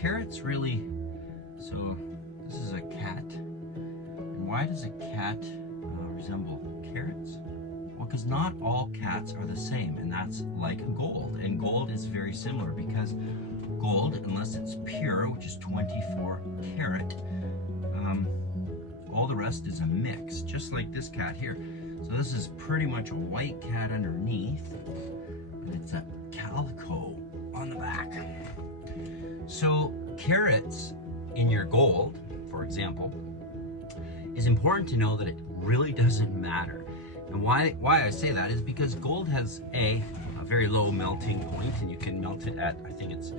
carats really, so this is a cat. And why does a cat resemble carats? Well, because not all cats are the same, and that's like gold. And gold is very similar because gold, unless it's pure, which is 24 karat, all the rest is a mix, just like this cat here. So this is pretty much a white cat underneath, and it's a calico on the back. So carats in your gold, for example, is important to know that it really doesn't matter. And why I say that is because gold has a very low melting point, and you can melt it at, I think it's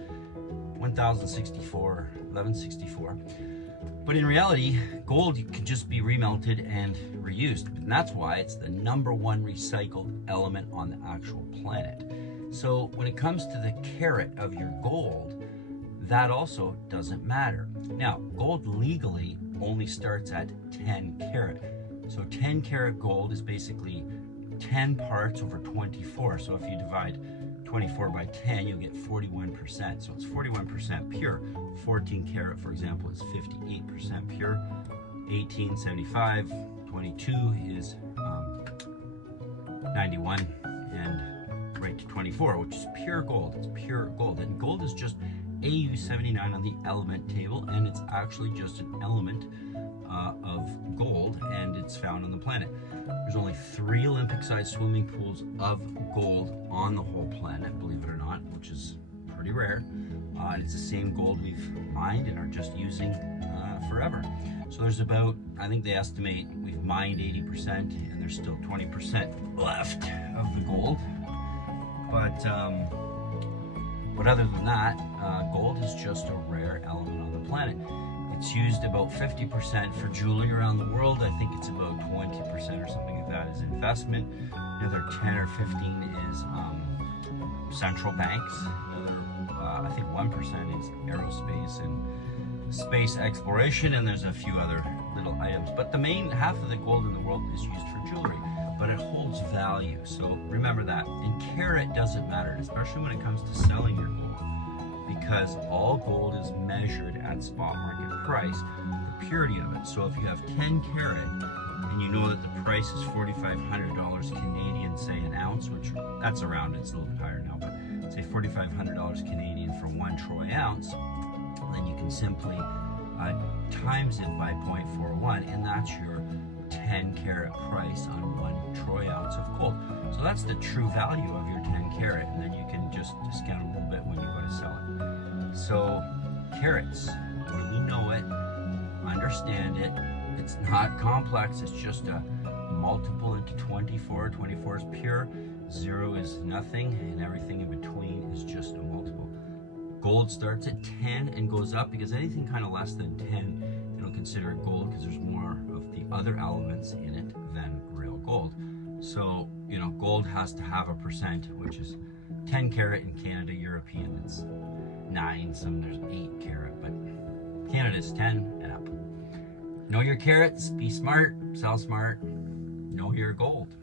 1164. But in reality, gold can just be remelted and reused. And that's why it's the #1 recycled element on the actual planet. So when it comes to the carat of your gold, that also doesn't matter. Now, gold legally only starts at 10 karat. So 10 karat gold is basically 10 parts over 24. So if you divide 24 by 10, you'll get 41%. So it's 41% pure. 14 karat, for example, is 58% pure. 18, 75, 22 is 91, and right to 24, which is pure gold. It's pure gold. And gold is just AU79 on the element table, and it's actually just an element of gold, and it's found on the planet. There's only 3 Olympic-sized swimming pools of gold on the whole planet, believe it or not, which is pretty rare. And it's the same gold we've mined and are just using forever. So there's about, I think they estimate we've mined 80%, and there's still 20% left of the gold. But other than that, gold is just a rare element on the planet. It's used about 50% for jewelry around the world. I think it's about 20% or something like that is investment. Another 10 or 15 is central banks. Another, I think 1% is aerospace and space exploration, and there's a few other little items. But the main half of the gold in the world is used for jewelry, but it holds value. So remember that. And carat doesn't matter, especially when it comes to selling your gold, because all gold is measured at spot market price, the purity of it. So if you have 10 karat and you know that the price is $4,500 Canadian, say an ounce, which that's around, it's a little bit higher now, but say $4,500 Canadian for 1 troy ounce, then you can simply times it by 0.41, and that's your 10 karat price on 1 troy ounce of gold. So that's the true value of your 10 karat, and then you can just discount a little bit when you go to sell it. So carats, really know it, understand it. It's not complex, it's just a multiple into 24. 24 is pure, 0 is nothing, and everything in between is just a multiple. Gold starts at 10 and goes up, because anything kind of less than 10, they don't consider it gold, because there's more of the other elements in it than real gold. So, you know, gold has to have a percent, which is 10 karat in Canada. European, it's 9, some there's 8 karat, but Canada's 10 and up. Know your carats, be smart, sell smart, know your gold.